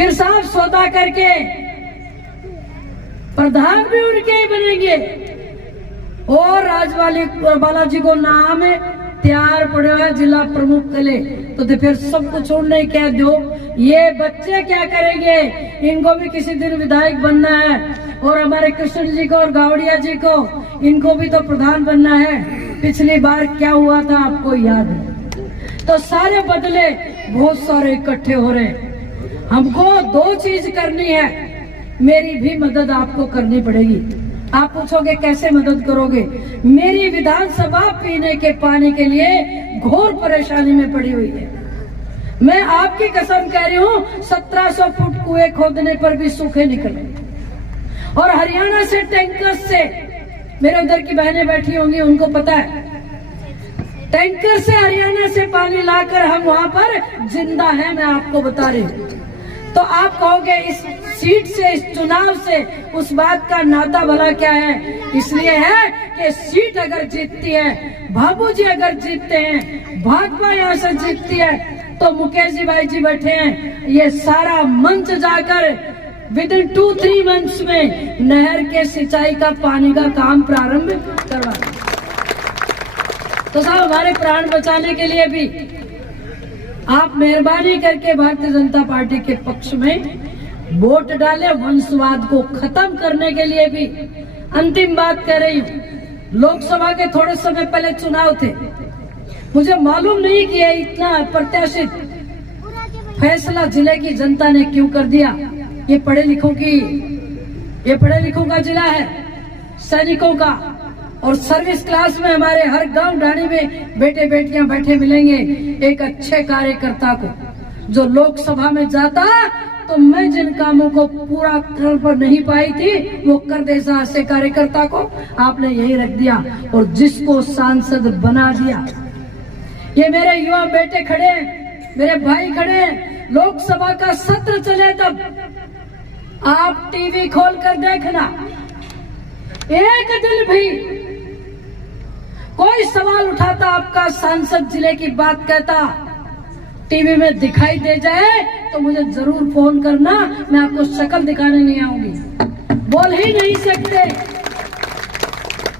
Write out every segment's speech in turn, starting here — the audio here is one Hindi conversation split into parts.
फिर साहब सौदा करके प्रधान भी उनके ही बनेंगे और राजवाली बालाजी को नाम तैयार पड़े हुआ जिला प्रमुख कले। तो फिर सब कुछ छोड़ने कह दो, ये बच्चे क्या करेंगे? इनको भी किसी दिन विधायक बनना है और हमारे कृष्ण जी को और गावड़िया जी को, इनको भी तो प्रधान बनना है। पिछली बार क्या हुआ था आपको याद है? तो सारे बदले बहुत सारे इकट्ठे हो रहे। हमको दो चीज करनी है, मेरी भी मदद आपको करनी पड़ेगी। आप पूछोगे कैसे मदद करोगे? मेरी विधानसभा पीने के पानी के लिए घोर परेशानी में पड़ी हुई है। मैं आपकी कसम कह रही हूँ, 1700 फुट कुएं खोदने पर भी सूखे निकले। और हरियाणा से टैंकर से, मेरे उधर की बहनें बैठी होंगी उनको पता है, टैंकर से हरियाणा से पानी लाकर हम वहां पर जिंदा है, मैं आपको बता रही हूँ। तो आप कहोगे इस सीट से, इस चुनाव से उस बात का नाता भला क्या है? इसलिए है कि सीट अगर जीतती है, बाबूजी अगर जीतते हैं, भाजपा यहाँ से जीतती है, तो मुकेश जी भाई जी बैठे हैं, ये सारा मंच जाकर विद इन 2-3 मंथ्स में नहर के सिंचाई का पानी का काम प्रारंभ करवा। तो साहब हमारे प्राण बचाने के लिए भी आप मेहरबानी करके भारतीय जनता पार्टी के पक्ष में वोट डालें। वंशवाद को खत्म करने के लिए भी अंतिम बात कह रही हूँ। लोकसभा के थोड़े समय पहले चुनाव थे, मुझे मालूम नहीं कि ये इतना अप्रत्याशित फैसला जिले की जनता ने क्यों कर दिया। ये पढ़े लिखों का जिला है, सैनिकों का, और सर्विस क्लास में हमारे हर गांव ढाणी में बेटे बेटियां बैठे मिलेंगे। एक अच्छे कार्यकर्ता को जो लोकसभा में जाता, तो मैं जिन कामों को पूरा कर पर नहीं पाई थी वो कर दे, ऐसे कार्यकर्ता को आपने यही रख दिया और जिसको सांसद बना दिया। ये मेरे युवा बेटे खड़े हैं, मेरे भाई खड़े हैं, लोकसभा का सत्र चले तब आप टीवी खोल कर देखना, एक दिन भी कोई सवाल उठाता, आपका सांसद जिले की बात कहता, टीवी में दिखाई दे जाए तो मुझे जरूर फोन करना, मैं आपको शक्ल दिखाने नहीं आऊंगी, बोल ही नहीं सकते।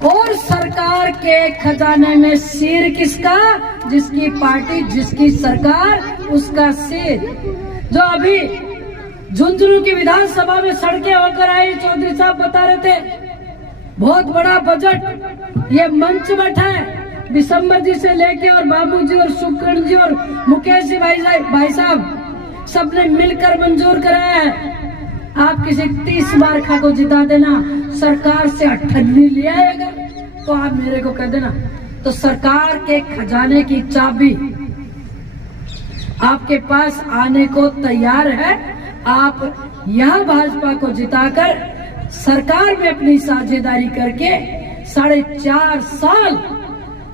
और सरकार के खजाने में सिर किसका? जिसकी पार्टी, जिसकी सरकार, उसका सिर। जो अभी झुंझुनू की विधानसभा में सड़कें होकर आई, चौधरी साहब बता रहे थे, बहुत बड़ा बजट ये मंच बैठा है, दिसंबर जी से लेके और बाबू जी और सुकर्ण जी और मुकेश जी भाई साहब सबने मिलकर मंजूर कराया है। आप किसी 30 मार्का को जिता देना, सरकार से 98 ले आएगा तो आप मेरे को कह देना। तो सरकार के खजाने की चाबी आपके पास आने को तैयार है। आप यह भाजपा को जिताकर सरकार में अपनी साझेदारी करके 4.5 साल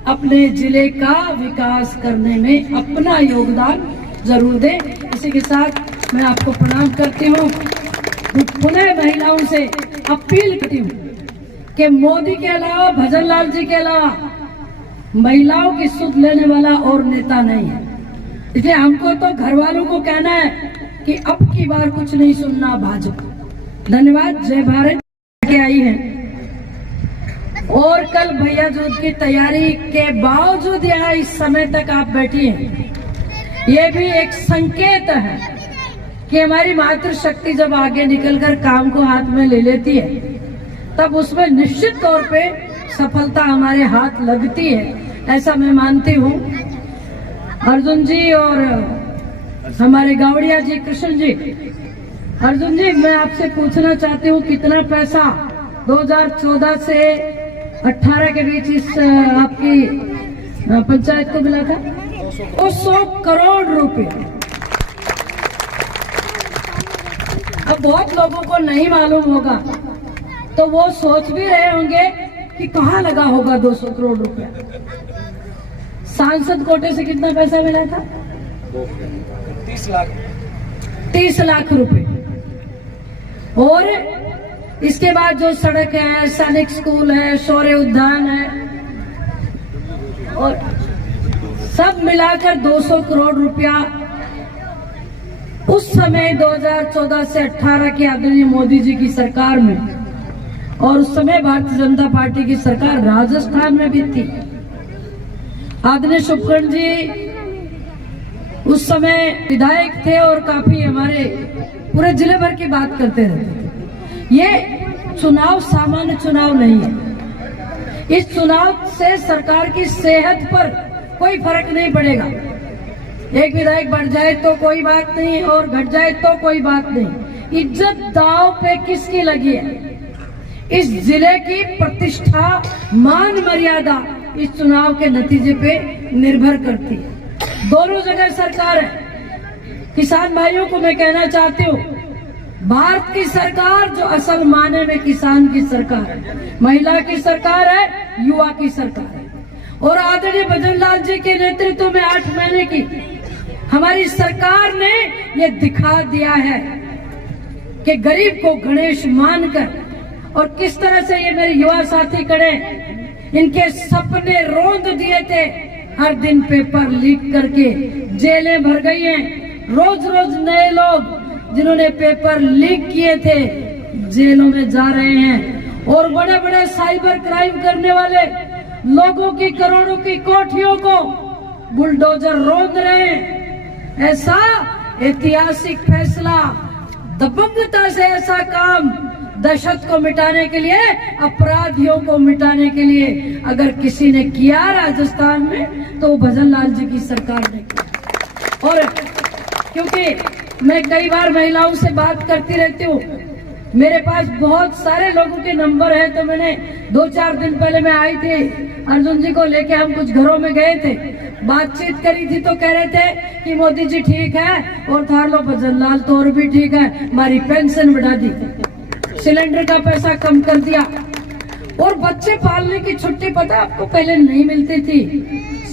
अपने जिले का विकास करने में अपना योगदान जरूर दें। इसी के साथ मैं आपको प्रणाम करती हूँ। पुनः महिलाओं से अपील करती हूँ कि मोदी के अलावा, भजन लाल जी के अलावा महिलाओं की सुध लेने वाला और नेता नहीं है। इसलिए हमको तो घर वालों को कहना है कि अब की बार कुछ नहीं सुनना भाजपा। धन्यवाद। जय भारत के आई है। और कल भैया दूज की तैयारी के बावजूद यहाँ इस समय तक आप बैठी हैं, ये भी एक संकेत है कि हमारी मातृशक्ति जब आगे निकलकर काम को हाथ में ले लेती है, तब उसमें निश्चित तौर पे सफलता हमारे हाथ लगती है, ऐसा मैं मानती हूँ। अर्जुन जी और हमारे गावड़िया जी, कृष्ण जी, अर्जुन जी, मैं आपसे पूछना चाहती हूँ, कितना पैसा 2014 से 18 के बीच इस आपकी पंचायत को मिला था? 100 करोड़ रुपए। अब बहुत लोगों को नहीं मालूम होगा, तो वो सोच भी रहे होंगे कि कहाँ लगा होगा 200 करोड़ रुपया। सांसद कोटे से कितना पैसा मिला था? 30 लाख रुपए। और इसके बाद जो सड़क है, सैनिक स्कूल है, शौर्य उद्यान है, और सब मिलाकर 200 करोड़ रुपया उस समय 2014 से 18 की आदरणीय मोदी जी की सरकार में, और उस समय भारतीय जनता पार्टी की सरकार राजस्थान में भी थी। आदरणीय शुभकर्ण जी उस समय विधायक थे और काफी हमारे पूरे जिले भर की बात करते रहते थे। ये चुनाव सामान्य चुनाव नहीं है। इस चुनाव से सरकार की सेहत पर कोई फर्क नहीं पड़ेगा। एक विधायक बढ़ जाए तो कोई बात नहीं और घट जाए तो कोई बात नहीं। इज्जत दांव पे किसकी लगी है? इस जिले की प्रतिष्ठा, मान मर्यादा इस चुनाव के नतीजे पे निर्भर करती है। दोनों जगह सरकार है। किसान भाइयों को मैं कहना चाहती हूँ, भारत की सरकार जो असल माने में किसान की सरकार है, महिला की सरकार है, युवा की सरकार है। और आदरणीय भजन लाल जी के नेतृत्व में 8 महीने की हमारी सरकार ने ये दिखा दिया है कि गरीब को गणेश मानकर, और किस तरह से ये मेरे युवा साथी खड़े, इनके सपने रौंद दिए थे। हर दिन पेपर लीक करके जेलें भर गई हैं। रोज रोज नए लोग जिन्होंने पेपर लीक किए थे जेलों में जा रहे हैं, और बड़े बड़े साइबर क्राइम करने वाले लोगों की करोड़ों की कोठियों को बुलडोजर रौंद रहे हैं। ऐसा ऐतिहासिक फैसला, दबंगता से ऐसा काम, दहशत को मिटाने के लिए, अपराधियों को मिटाने के लिए अगर किसी ने किया राजस्थान में तो भजन लाल जी की सरकार ने किया। और क्योंकि मैं कई बार महिलाओं से बात करती रहती हूँ, मेरे पास बहुत सारे लोगों के नंबर है, तो मैंने 2-4 दिन पहले मैं आई थी, अर्जुन जी को लेके हम कुछ घरों में गए थे, बातचीत करी थी, तो कह रहे थे कि मोदी जी ठीक है और थार लो भजन लाल तो और भी ठीक है, हमारी पेंशन बढ़ा दी, सिलेंडर का पैसा कम कर दिया, और बच्चे पालने की छुट्टी पता आपको पहले नहीं मिलती थी,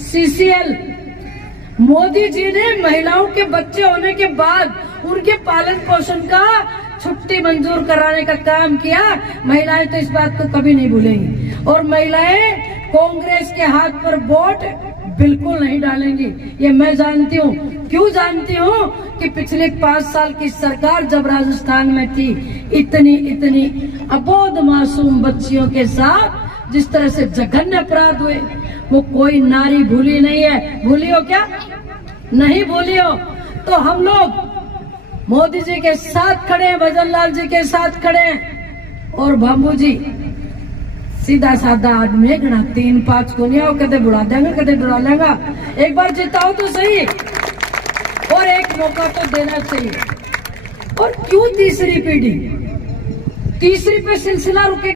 CCL। मोदी जी ने महिलाओं के बच्चे होने के बाद उनके पालन पोषण का छुट्टी मंजूर कराने का काम किया। महिलाएं तो इस बात को कभी नहीं भूलेंगी, और महिलाएं कांग्रेस के हाथ पर वोट बिल्कुल नहीं डालेंगी, ये मैं जानती हूँ। क्यों जानती हूँ? कि पिछले 5 साल की सरकार जब राजस्थान में थी, इतनी अबोध मासूम बच्चियों के साथ जिस तरह से जघन्य अपराध हुए, वो कोई नारी भूली नहीं है। भूली हो क्या? नहीं भूली हो। तो हम लोग मोदी जी के साथ खड़े हैं, भजन लाल जी के साथ खड़े हैं। और बाबू जी सीधा साधा आदमी है, गणा 3-5 को नहीं आओ, कदे बुढ़ा देंगे कदे डरा लेगा। एक बार जिताओ तो सही, और एक मौका तो देना चाहिए। और क्यों तीसरी पीढ़ी? तीसरी पे सिलसिला रुके